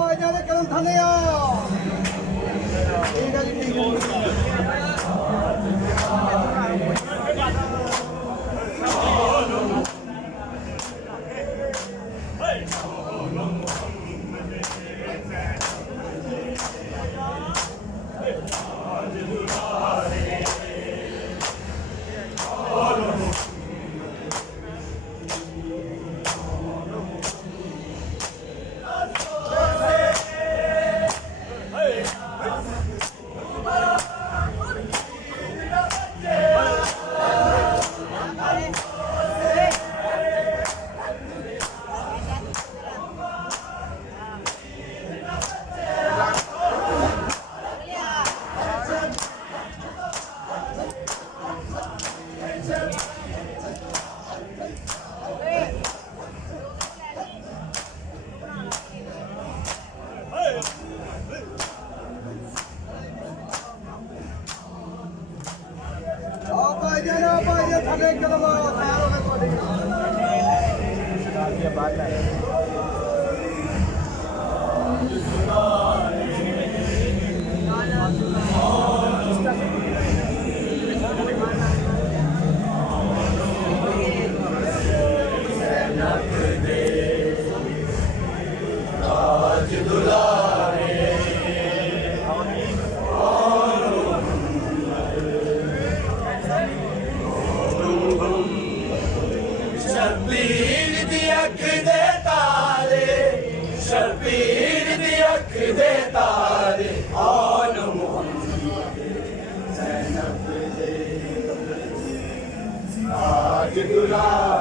भाईजान दे कदम थले आ ठीक है जी ठीक है भाईजान थले कदम तैयार हो गए थोड़ी बात है शर्बीर दी अख दे तारे शर्बीर दी अख दे तारे आन मोहम्मद ज़ैनब दे ताज दुलारे